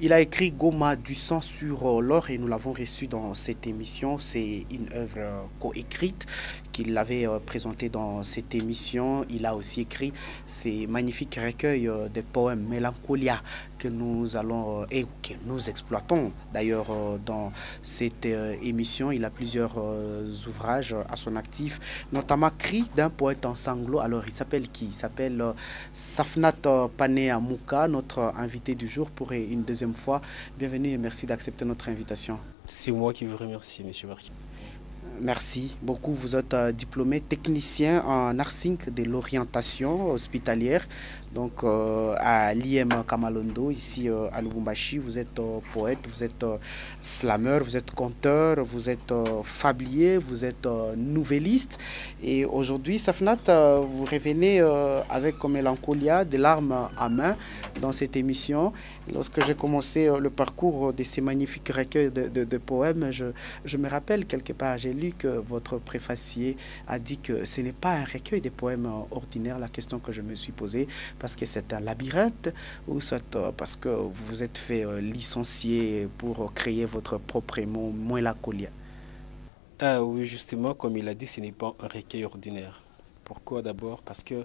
Il a écrit Goma du sang sur l'or et nous l'avons reçu dans cette émission. C'est une œuvre coécrite qu'il avait présentée dans cette émission. Il a aussi écrit ces magnifiques recueils de poèmes Mélancolia que nous allons et que nous exploitons d'ailleurs dans cette émission. Il a plusieurs ouvrages à son actif, notamment Cri d'un poète en sanglots. Alors il s'appelle qui? Il s'appelle Safnat Panea Mouka, notre invité du jour pour une deuxième fois. Bienvenue et merci d'accepter notre invitation. C'est moi qui vous remercie, M. Marquis. Merci beaucoup. Vous êtes diplômé technicien en nursing de l'orientation hospitalière, donc à l'IM Kamalondo, ici à Lubumbashi. Vous êtes poète, vous êtes slameur, vous êtes conteur, vous êtes fablier, vous êtes nouvelliste. Et aujourd'hui, Safnat, vous revenez avec Mélancolia, des larmes à main dans cette émission. Lorsque j'ai commencé le parcours de ces magnifiques recueils de poèmes, je me rappelle quelque part, j'ai lu que votre préfacier a dit que ce n'est pas un recueil de poèmes ordinaires. La question que je me suis posée, parce que c'est un labyrinthe ou soit parce que vous vous êtes fait licencier pour créer votre propre mot, Mélancolia? Ah oui, justement, comme il a dit, ce n'est pas un recueil ordinaire. Pourquoi d'abord? Parce que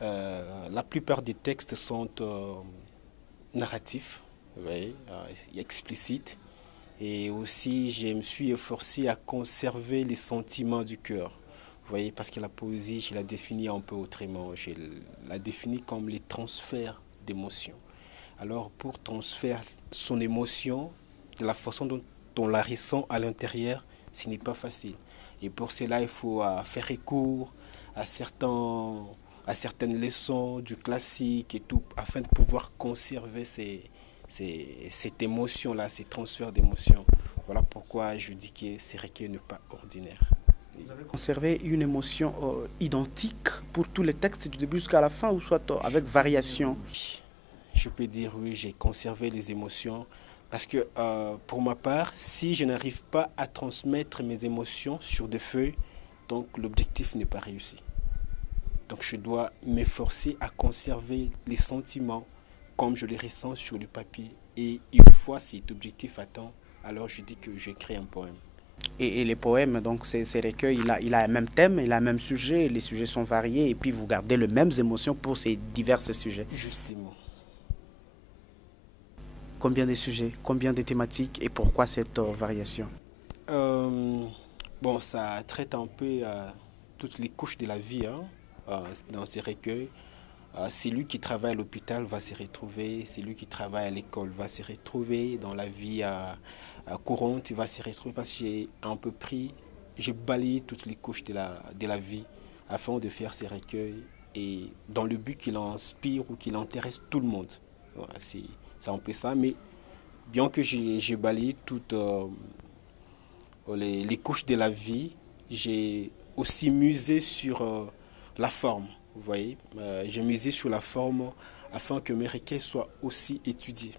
la plupart des textes sont narratifs, oui, explicites. Et aussi, je me suis efforcé à conserver les sentiments du cœur. Vous voyez, parce que la poésie, je la définis un peu autrement. Je la définis comme les transferts d'émotions. Alors, pour transférer son émotion, de la façon dont on la ressent à l'intérieur, ce n'est pas facile. Et pour cela, il faut faire recours à certaines leçons du classique et tout, afin de pouvoir conserver cette émotion-là, ces transferts d'émotions. Voilà pourquoi je dis que ce recueil n'est pas ordinaire. Vous avez conservé une émotion identique pour tous les textes du début jusqu'à la fin, ou soit avec variation? Je peux dire oui, j'ai conservé les émotions parce que pour ma part, si je n'arrive pas à transmettre mes émotions sur des feuilles, donc l'objectif n'est pas réussi. Donc je dois m'efforcer à conserver les sentiments comme je les ressens sur le papier. Et une fois cet objectif atteint, alors je dis que j'écris un poème. Et les poèmes, donc ces recueils, il a un même thème, il a un même sujet, les sujets sont variés et puis vous gardez les mêmes émotions pour ces divers sujets. Justement. Combien de sujets, combien de thématiques et pourquoi cette variation? Bon, ça traite un peu toutes les couches de la vie dans ces recueils. Celui qui travaille à l'hôpital va se retrouver, celui qui travaille à l'école va se retrouver, dans la vie courante, il va se retrouver parce que j'ai un peu j'ai balayé toutes les couches de la vie afin de faire ces recueils et dans le but qu'il inspire ou qu'il intéresse tout le monde. Voilà, c'est un peu ça, mais bien que j'ai balayé toutes les couches de la vie, j'ai aussi musé sur la forme. Vous voyez, j'ai misé sur la forme afin que mes recueils soient aussi étudiés.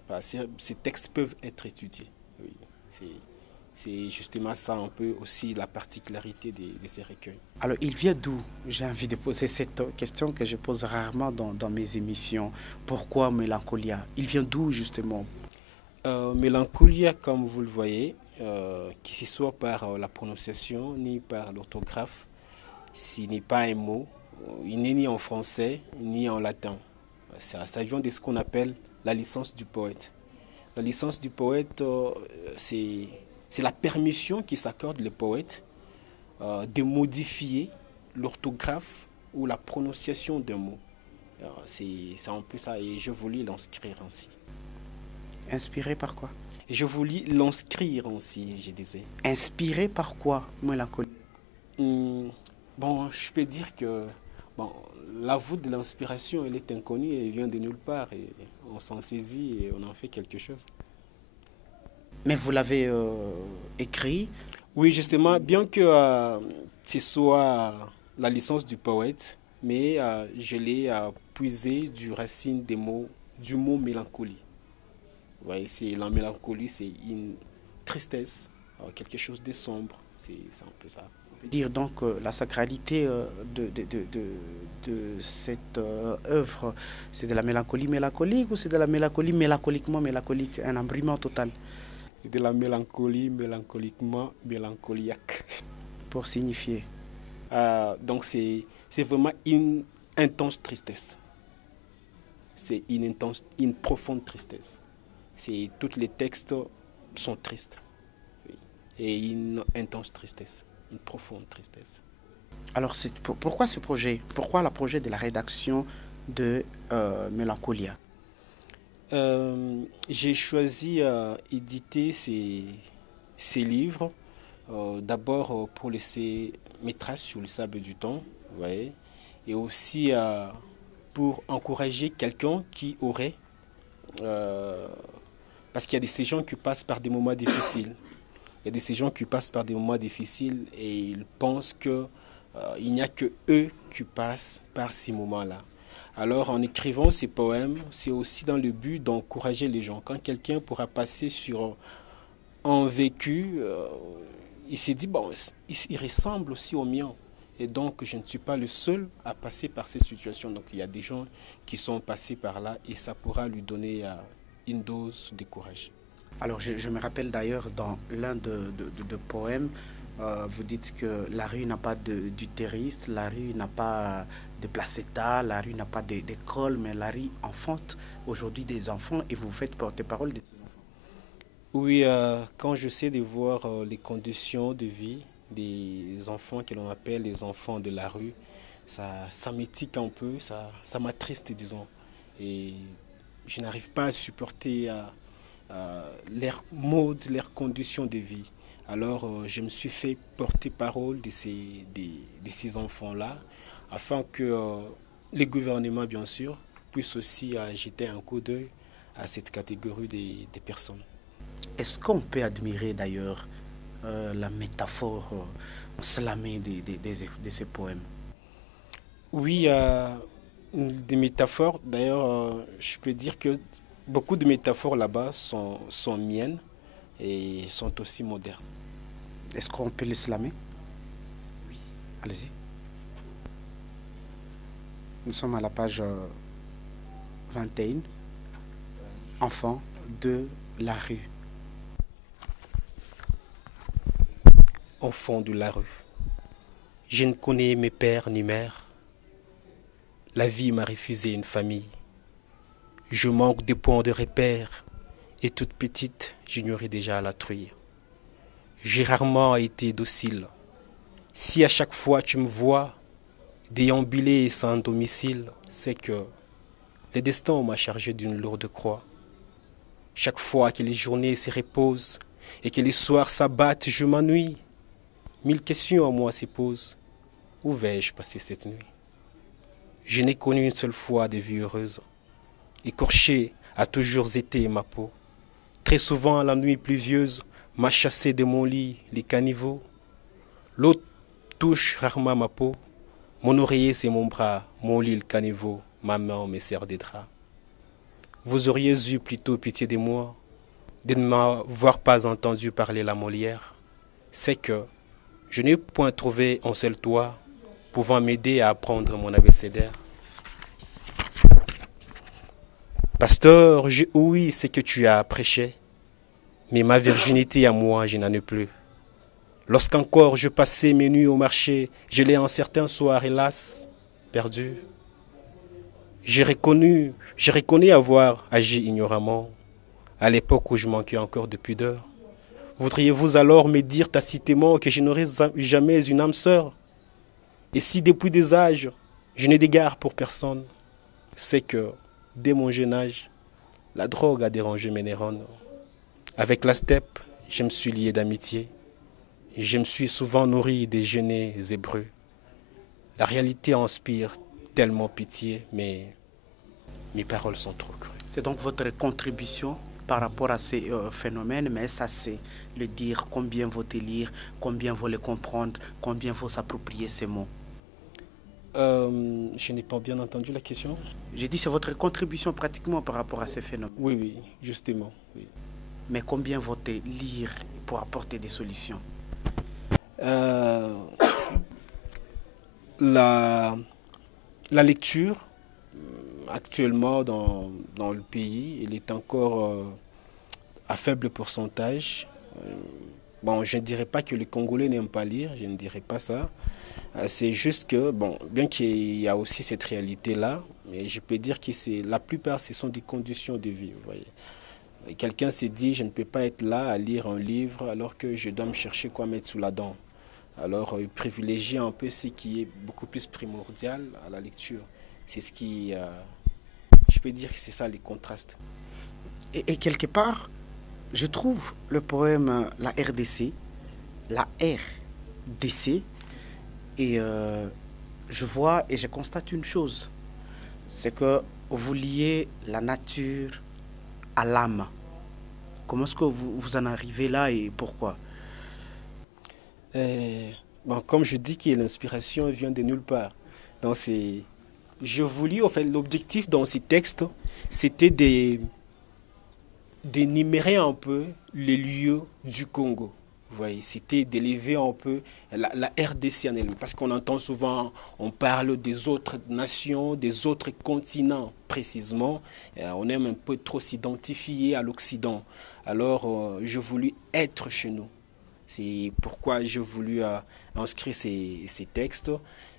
Ces textes peuvent être étudiés. Oui, c'est justement ça un peu aussi la particularité de ces recueils. Alors, il vient d'où? J'ai envie de poser cette question que je pose rarement dans mes émissions. Pourquoi Mélancolia? Il vient d'où justement? Mélancolia, comme vous le voyez, qui ce soit par la prononciation ni par l'orthographe, ce n'est pas un mot. Il n'est ni en français ni en latin. Ça vient de ce qu'on appelle la licence du poète. La licence du poète, c'est la permission qui s'accorde le poète de modifier l'orthographe ou la prononciation d'un mot. C'est un peu ça et je voulais l'inscrire ainsi. Inspiré par quoi? Je voulais l'inscrire ainsi, je disais. Inspiré par quoi, Mélancolia? Bon, je peux dire que bon, la voûte de l'inspiration, elle est inconnue, elle vient de nulle part et on s'en saisit et on en fait quelque chose. Mais vous l'avez écrit? Oui, justement, bien que ce soit la licence du poète, mais je l'ai puisé du racine du mot mélancolie. Vous voyez, la mélancolie, c'est une tristesse, quelque chose de sombre, c'est un peu ça. Dire donc la sacralité de cette œuvre, c'est de la mélancolie mélancolique ou c'est de la mélancolie mélancoliquement mélancolique, un embrouillement total? C'est de la mélancolie mélancoliquement mélancoliaque. Pour signifier. Donc c'est vraiment une intense tristesse. C'est une profonde tristesse. Tous les textes sont tristes. Oui. Et une intense tristesse, une profonde tristesse. Alors pourquoi ce projet? Pourquoi le projet de la rédaction de Mélancolia? J'ai choisi d'éditer ces livres d'abord pour laisser mes traces sur le sable du temps, vous voyez, et aussi pour encourager quelqu'un qui aurait, parce qu'il y a ces gens qui passent par des moments difficiles. Il y a ces gens qui passent par des moments difficiles et ils pensent qu'il n'y a que eux qui passent par ces moments-là. Alors en écrivant ces poèmes, c'est aussi dans le but d'encourager les gens. Quand quelqu'un pourra passer sur un vécu, il s'est dit, bon, il ressemble aussi au mien. Et donc, je ne suis pas le seul à passer par cette situation. Donc, il y a des gens qui sont passés par là et ça pourra lui donner une dose de courage. Alors, je me rappelle d'ailleurs dans l'un de poèmes, vous dites que la rue n'a pas d'utérus, la rue n'a pas de placenta, la rue n'a pas d'école, mais la rue enfante aujourd'hui des enfants et vous faites porte-parole de ces enfants. Oui, quand j'essaie de voir les conditions de vie des enfants que l'on appelle les enfants de la rue, ça m'étique un peu, ça m'attriste, disons. Et je n'arrive pas à supporter leurs modes, leurs conditions de vie. Alors, je me suis fait porter-parole de ces enfants-là, afin que les gouvernements, bien sûr, puissent aussi jeter un coup d'œil à cette catégorie des personnes. Est-ce qu'on peut admirer d'ailleurs la métaphore slamée de ces poèmes? Oui, des métaphores. D'ailleurs, je peux dire que beaucoup de métaphores là-bas sont miennes et sont aussi modernes. Est-ce qu'on peut les slammer? Oui. Allez-y. Nous sommes à la page 21. Enfants de la rue. Enfants de la rue. Je ne connais mes pères ni mères. La vie m'a refusé une famille. Je manque de points de repère et toute petite, j'ignorais déjà la truie. J'ai rarement été docile. Si à chaque fois tu me vois déambuler sans domicile, c'est que le destin m'a chargé d'une lourde croix. Chaque fois que les journées se reposent et que les soirs s'abattent, je m'ennuie. 1000 questions à moi se posent. Où vais-je passer cette nuit? Je n'ai connu une seule fois de vie heureuse. Écorchée a toujours été ma peau. Très souvent, la nuit pluvieuse m'a chassé de mon lit les caniveaux. L'eau touche rarement ma peau. Mon oreiller, c'est mon bras, mon lit, le caniveau. Ma main me sert de drap. Vous auriez eu plutôt pitié de moi, de ne m'avoir pas entendu parler la Molière. C'est que je n'ai point trouvé un seul toit pouvant m'aider à apprendre mon abécédaire. Pasteur, j'ai ouï ce que tu as prêché, mais ma virginité à moi, je n'en ai plus. Lorsqu'encore je passais mes nuits au marché, je l'ai en certains soirs, hélas, perdu. J'ai reconnu avoir agi ignoramment, à l'époque où je manquais encore de pudeur. Voudriez-vous alors me dire tacitement que je n'aurai jamais une âme sœur? Et si depuis des âges, je n'ai d'égard pour personne, c'est que, dès mon jeune âge, la drogue a dérangé mes neurones. Avec la steppe, je me suis lié d'amitié. Et je me suis souvent nourri des genêts hébreux. La réalité inspire tellement pitié, mais mes paroles sont trop crues. C'est donc votre contribution par rapport à ces phénomènes, mais ça c'est le dire, combien faut-il lire, combien faut les comprendre, combien faut s'approprier ces mots. Je n'ai pas bien entendu la question. J'ai dit c'est votre contribution pratiquement par rapport à ces phénomènes. Oui, oui, justement. Oui. Mais combien faut-il lire pour apporter des solutions? La La lecture, actuellement dans le pays, elle est encore à faible pourcentage. Bon, je ne dirais pas que les Congolais n'aiment pas lire, je ne dirais pas ça. C'est juste que, bon, bien qu'il y a aussi cette réalité-là, mais je peux dire que la plupart, ce sont des conditions de vie, vous voyez. Quelqu'un s'est dit, je ne peux pas être là à lire un livre alors que je dois me chercher quoi mettre sous la dent. Alors, privilégier un peu ce qui est beaucoup plus primordial à la lecture. C'est ce qui, je peux dire que c'est ça les contrastes. Et quelque part, je trouve le poème La RDC, la RDC, et je vois et je constate une chose, c'est que vous liez la nature à l'âme. Comment est-ce que vous en arrivez là et pourquoi? Bon, comme je dis que l'inspiration vient de nulle part. Donc je voulais, en fait, l'objectif dans ces textes, c'était d'énumérer un peu les lieux du Congo. Vous voyez, c'était d'élever un peu la RDC en elle-même. Parce qu'on entend souvent, on parle des autres nations, des autres continents précisément. On aime un peu trop s'identifier à l'Occident. Alors, je voulais être chez nous. C'est pourquoi j'ai voulu inscrire ces textes.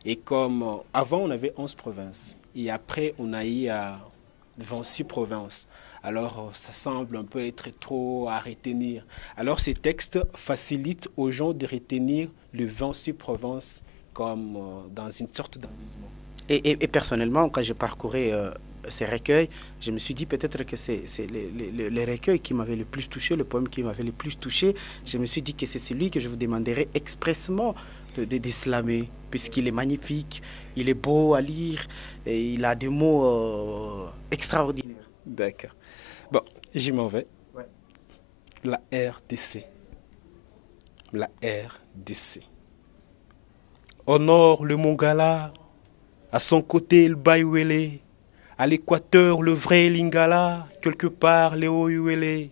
Et comme avant, on avait 11 provinces. Et après, on a eu 26 provinces. Alors, ça semble un peu être trop à retenir. Alors, ces textes facilitent aux gens de retenir les 26 provinces comme dans une sorte d'amusement. Et personnellement, quand j'ai parcouru ces recueils, je me suis dit peut-être que c'est les recueils qui m'avaient le plus touché, le poème qui m'avait le plus touché. Je me suis dit que c'est celui que je vous demanderai expressement de déclamer, puisqu'il est magnifique, il est beau à lire, et il a des mots extraordinaires. D'accord. Bon, j'y m'en vais. Ouais. La RDC. La RDC. Au nord, le Mongala. À son côté, le Bayouélé. À l'équateur, le vrai Lingala. Quelque part, les Oyuélé.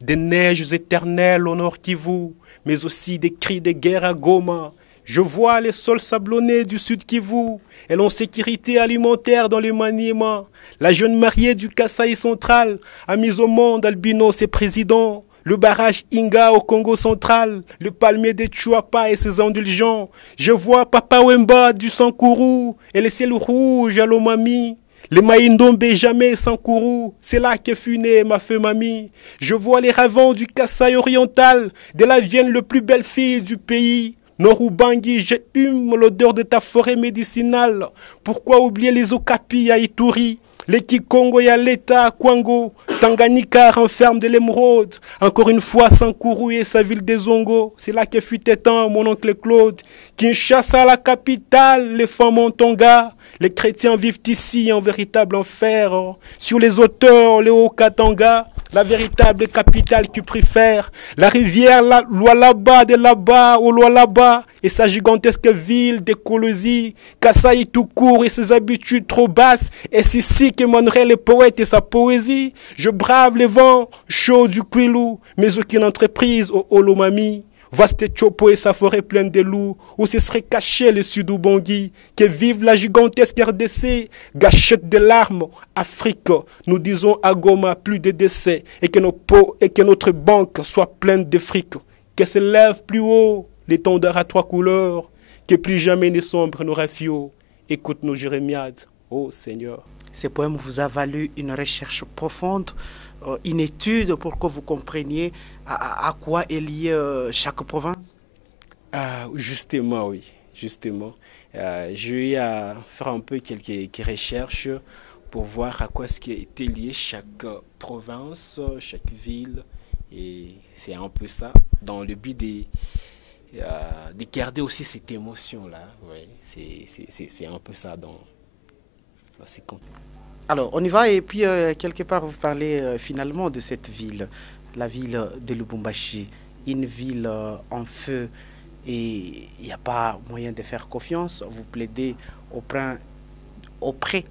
Des neiges éternelles au nord Kivu, mais aussi des cris de guerre à Goma. Je vois les sols sablonnés du sud Kivu et l'insécurité alimentaire dans les maniements. La jeune mariée du Kasaï central a mis au monde albinos et présidents. Le barrage Inga au Congo central, le palmier de Chuapa et ses indulgents. Je vois Papa Wemba du Sankourou et les ciels rouges à l'Omami. Les Maïndombe jamais Sankourou, c'est là qu'est fut née ma feu mamie. Je vois les ravins du Kasaï oriental, de là viennent les plus belles filles du pays. Norubangi, j'ai hume l'odeur de ta forêt médicinale. Pourquoi oublier les Okapi à Ituri? Les Kikongo et à l'État à Kwango, Tanganyika renferme de l'émeraude. Encore une fois, Sankourou et sa ville des Zongo. C'est là que fut éteint mon oncle Claude. Kinshasa, la capitale, les femmes en Tonga. Les chrétiens vivent ici en véritable enfer. Sur les hauteurs, les Haut-Katanga, la véritable capitale qui préfère. La rivière, la Lualaba de là-bas au Lualaba et sa gigantesque ville d'écologie. Kasaï tout court et ses habitudes trop basses. Et c'est ici qu'émanerait le poète et sa poésie. Je brave les vents chauds du Kwilu, mais aucune entreprise au Olomami. Vaste Chopo et sa forêt pleine de loups, où se serait caché le sud-Ubangui, que vive la gigantesque RDC, gâchette de larmes, Afrique, nous disons à Goma plus de décès, et que nos pots et que notre banque soit pleine de fric, que se lève plus haut l'étendard à trois couleurs, que plus jamais ne sombre nos rafiaux, écoute nos jérémiades, ô Seigneur. Ce poème vous a valu une recherche profonde, une étude pour que vous compreniez à quoi est liée chaque province? Justement, oui. Justement. J'ai eu à faire un peu quelques recherches pour voir à quoi est-ce qui était lié chaque province, chaque ville. Et c'est un peu ça, dans le but de garder aussi cette émotion-là. Ouais, c'est un peu ça dans ces contextes. Alors, on y va et puis quelque part vous parlez finalement de cette ville, la ville de Lubumbashi, une ville en feu et il n'y a pas moyen de faire confiance. Vous plaidez auprès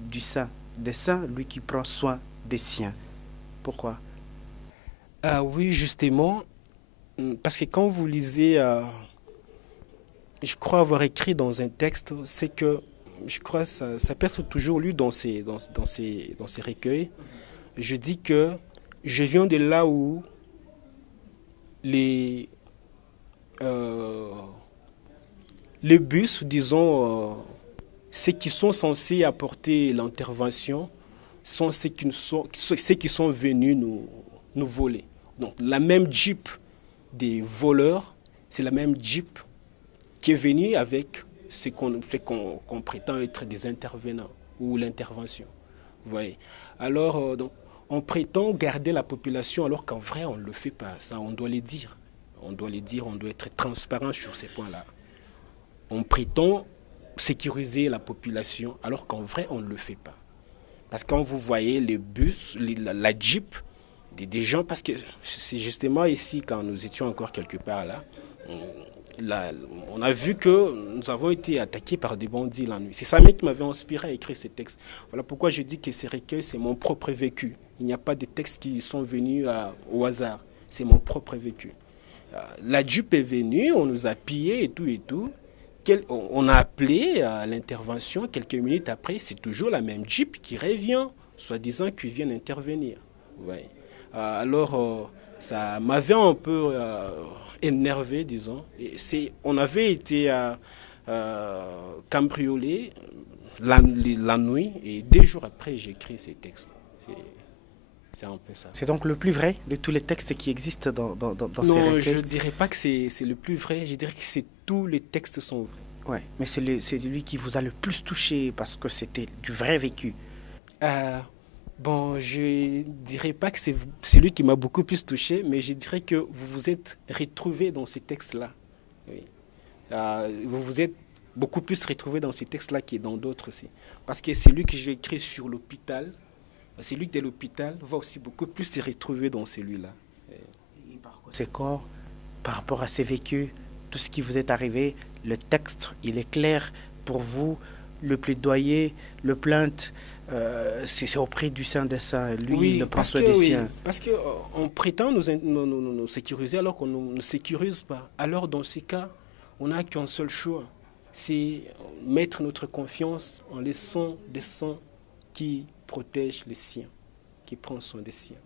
du Saint des Saints, lui qui prend soin des siens. Pourquoi? Oui, justement, parce que quand vous lisez, je crois avoir écrit dans un texte, c'est que je crois que ça peut être toujours lu dans ces recueils. Je dis que je viens de là où les bus, disons, ceux qui sont censés apporter l'intervention, sont ceux qui sont venus nous voler. Donc la même Jeep des voleurs, c'est la même Jeep qui est venue avec ce qu'on prétend être des intervenants ou l'intervention. Vous voyez. Alors, donc, on prétend garder la population alors qu'en vrai, on ne le fait pas. Ça, on doit le dire. On doit le dire, on doit être transparent sur ces points-là. On prétend sécuriser la population alors qu'en vrai, on ne le fait pas. Parce que quand vous voyez les bus, la Jeep, des gens, parce que c'est justement ici, quand nous étions encore quelque part là, on a vu que nous avons été attaqués par des bandits la nuit. C'est ça même qui m'avait inspiré à écrire ces textes. Voilà pourquoi je dis que ces recueils, c'est mon propre vécu. Il n'y a pas de textes qui sont venus au hasard. C'est mon propre vécu. La Jeep est venue, on nous a pillés et tout et tout. On a appelé à l'intervention, quelques minutes après, c'est toujours la même Jeep qui revient, soi-disant qu'il vient intervenir. Ouais. Alors, ça m'avait un peu énervé, disons. On avait été cambriolés la nuit et 2 jours après, j'ai écrit ces textes. C'est un peu ça. C'est donc le plus vrai de tous les textes qui existent dans ces recueils? Non, je ne dirais pas que c'est le plus vrai, je dirais que tous les textes sont vrais. Ouais, mais c'est lui qui vous a le plus touché parce que c'était du vrai vécu. Bon, je ne dirais pas que c'est celui qui m'a beaucoup plus touché, mais je dirais que vous vous êtes retrouvé dans ces textes-là. Oui. Vous vous êtes beaucoup plus retrouvé dans ces textes-là que dans d'autres aussi. Parce que celui que j'ai écrit sur l'hôpital, celui de l'hôpital va aussi beaucoup plus se retrouver dans celui-là. Ces corps, par rapport à ces vécus, tout ce qui vous est arrivé, le texte, il est clair pour vous, le plaidoyer, le plainte, c'est auprès du Saint des Saints. Lui, oui, le prend soin des siens. Parce qu'on prétend nous sécuriser alors qu'on ne nous sécurise pas. Alors dans ces cas, on n'a qu'un seul choix, c'est mettre notre confiance en les saints des saints qui protège les siens, qui prend soin des siens.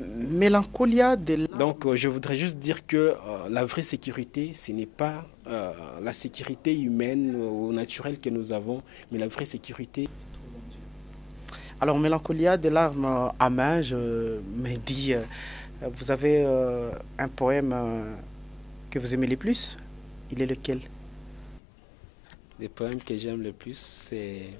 Mélancolia de... Donc je voudrais juste dire que la vraie sécurité, ce n'est pas la sécurité humaine ou naturelle que nous avons, mais la vraie sécurité... Alors Mélancolia des larmes à main, je me dis, vous avez un poème que vous aimez le plus? Il est lequel? Le poème que j'aime le plus, c'est...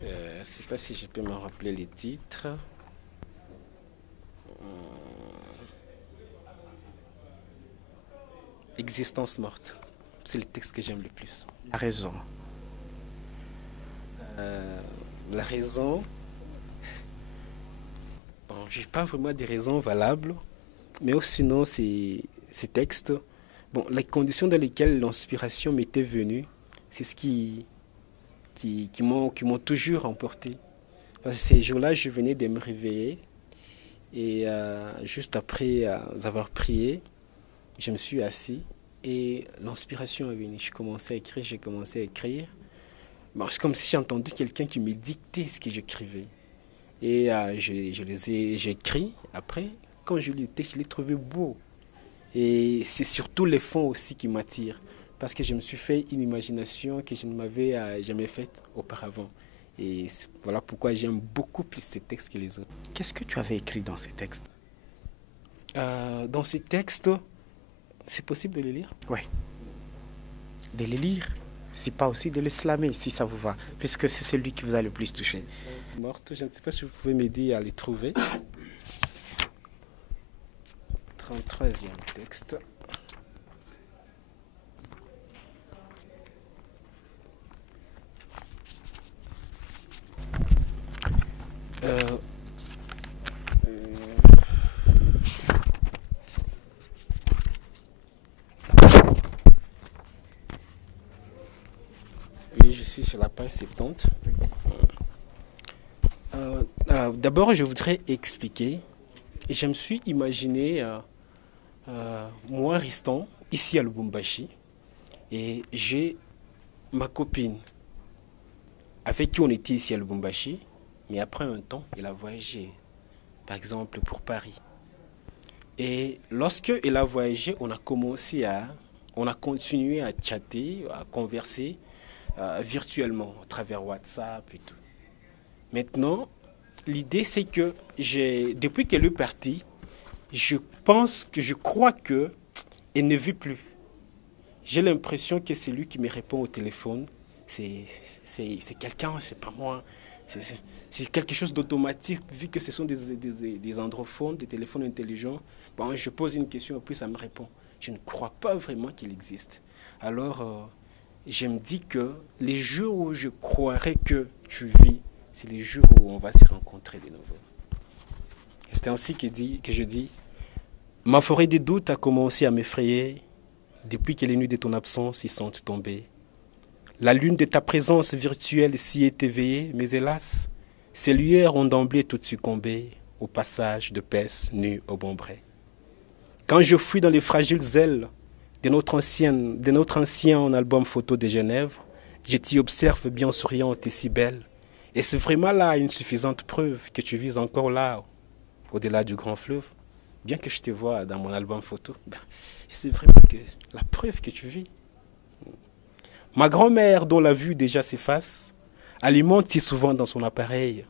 je ne sais pas si je peux me rappeler les titres. Existence morte. C'est le texte que j'aime le plus. La raison. La raison... Bon, je n'ai pas vraiment des raisons valables, mais sinon, ces textes... Bon, les conditions dans lesquelles l'inspiration m'était venue, c'est ce qui m'ont toujours emporté. Parce que ces jours-là, je venais de me réveiller et juste après avoir prié, je me suis assis et l'inspiration est venue. J'ai commencé à écrire. Bon, c'est comme si j'ai entendu quelqu'un qui me dictait ce que j'écrivais. Et j'ai écrit. Après, quand je l'ai je l'ai trouvé beau. Et c'est surtout les fonds aussi qui m'attirent. Parce que je me suis fait une imagination que je ne m'avais jamais faite auparavant. Et voilà pourquoi j'aime beaucoup plus ces textes que les autres. Qu'est-ce que tu avais écrit dans ces textes? Dans ces textes, c'est possible de les lire? Oui. De les lire, c'est pas aussi de les slammer, si ça vous va, puisque c'est celui qui vous a le plus touché. Morte, je ne sais pas si vous pouvez m'aider à les trouver. 33e texte. Oui, je suis sur la page 70. D'abord, je voudrais expliquer. Je me suis imaginé, moi, Riston, ici à Lubumbashi et j'ai ma copine avec qui on était ici à Lubumbashi, mais après un temps, elle a voyagé, par exemple pour Paris. Et lorsque elle a voyagé, on a continué à chatter, à converser virtuellement à travers WhatsApp et tout. Maintenant, l'idée c'est que depuis qu'elle est partie, je crois que elle ne vit plus. J'ai l'impression que c'est lui qui me répond au téléphone. C'est quelqu'un, c'est pas moi. C'est quelque chose d'automatique, vu que ce sont des androphones, des téléphones intelligents. Bon, je pose une question et puis ça me répond. Je ne crois pas vraiment qu'il existe. Alors, je me dis que les jours où je croirais que tu vis, c'est les jours où on va se rencontrer de nouveau. C'est ainsi que je dis, ma forêt des doutes a commencé à m'effrayer depuis que les nuits de ton absence y sont tombées. La lune de ta présence virtuelle s'y est éveillée, mais hélas, ces lueurs ont d'emblée toutes succombé au passage de peste nue au bombray. Quand je fuis dans les fragiles ailes de notre ancien album photo de Genève, je t'y observe bien souriante et si belle. Et c'est vraiment là une suffisante preuve que tu vis encore là, au-delà du grand fleuve. Bien que je te vois dans mon album photo, c'est vraiment la preuve que tu vis. Ma grand-mère, dont la vue déjà s'efface, alimente si souvent dans son appareil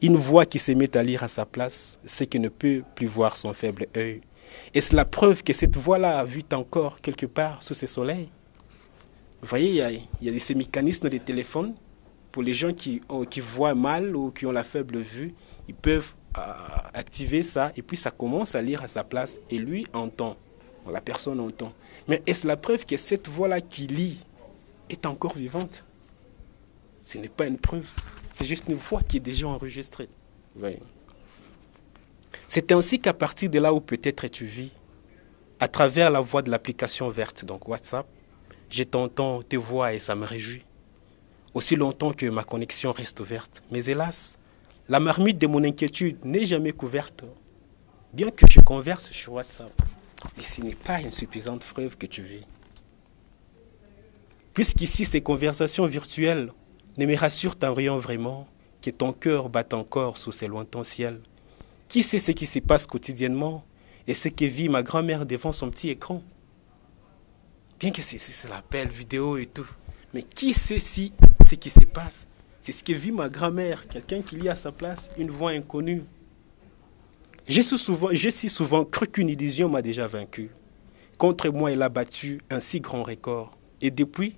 une voix qui se met à lire à sa place ce que ne peut plus voir son faible œil. Et c'est la preuve que cette voix-là vit encore quelque part sous ce soleil. Vous voyez, il y a ces mécanismes des téléphones. Pour les gens qui voient mal ou qui ont la faible vue, ils peuvent activer ça et puis ça commence à lire à sa place et lui entend. La personne entend. Mais est-ce la preuve que cette voix-là qui lit est encore vivante? Ce n'est pas une preuve. C'est juste une voix qui est déjà enregistrée. Oui. C'est ainsi qu'à partir de là où peut-être tu vis, à travers la voix de l'application verte, donc WhatsApp, je t'entends, tes voix et ça me réjouit. Aussi longtemps que ma connexion reste ouverte. Mais hélas, la marmite de mon inquiétude n'est jamais couverte. Bien que je converse sur WhatsApp, mais ce n'est pas une suffisante preuve que tu vis. Puisqu'ici, ces conversations virtuelles ne me rassurent en rien vraiment, que ton cœur batte encore sous ces lointains ciels. Qui sait ce qui se passe quotidiennement et ce que vit ma grand-mère devant son petit écran? Bien que c'est la belle vidéo et tout, mais qui sait si ce qui se passe, c'est ce que vit ma grand-mère, quelqu'un qui lit à sa place, une voix inconnue. J'ai si souvent cru qu'une illusion m'a déjà vaincu. Contre moi, elle a battu un si grand record. Et depuis,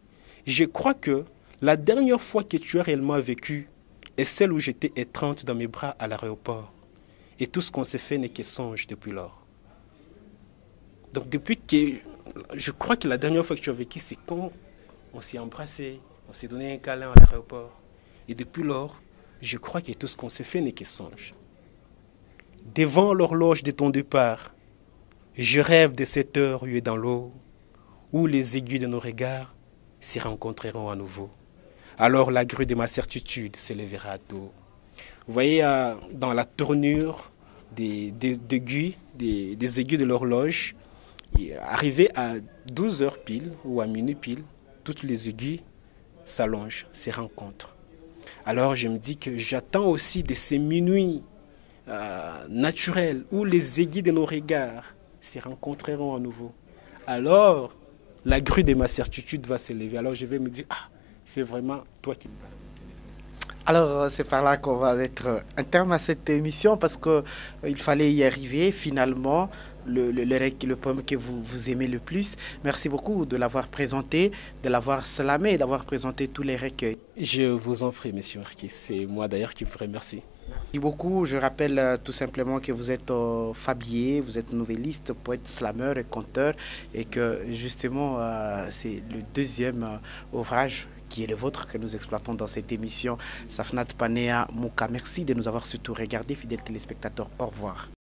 je crois que la dernière fois que tu as réellement vécu est celle où j'étais étreinte dans mes bras à l'aéroport. Et tout ce qu'on s'est fait n'est que songe depuis lors. Donc depuis que... Je crois que la dernière fois que tu as vécu, c'est quand on s'est embrassé, on s'est donné un câlin à l'aéroport. Et depuis lors, je crois que tout ce qu'on s'est fait n'est que songe. Devant l'horloge de ton départ, je rêve de cette heure huée dans l'eau, où les aiguilles de nos regards se rencontreront à nouveau. Alors la grue de ma certitude s'élèvera à dos. Vous voyez, dans la tournure des aiguilles de l'horloge, arrivé à 12 heures pile ou à minuit pile, toutes les aiguilles s'allongent, se rencontrent. Alors je me dis que j'attends aussi de ces minuits naturels où les aiguilles de nos regards se rencontreront à nouveau. Alors la grue de ma certitude va s'élever. Alors je vais me dire, ah, c'est vraiment toi qui me parles. Alors, c'est par là qu'on va mettre un terme à cette émission parce qu'il fallait y arriver finalement, le poème que vous aimez le plus. Merci beaucoup de l'avoir présenté, de l'avoir slamé, d'avoir présenté tous les recueils. Je vous en prie, monsieur Marquis. C'est moi d'ailleurs qui vous remercie. Merci beaucoup. Je rappelle tout simplement que vous êtes fablier, vous êtes novelliste, poète, slameur et conteur et que justement, c'est le deuxième ouvrage qui est le vôtre que nous exploitons dans cette émission. Safnat Panea Mouka, merci de nous avoir surtout regardé, fidèles téléspectateurs. Au revoir.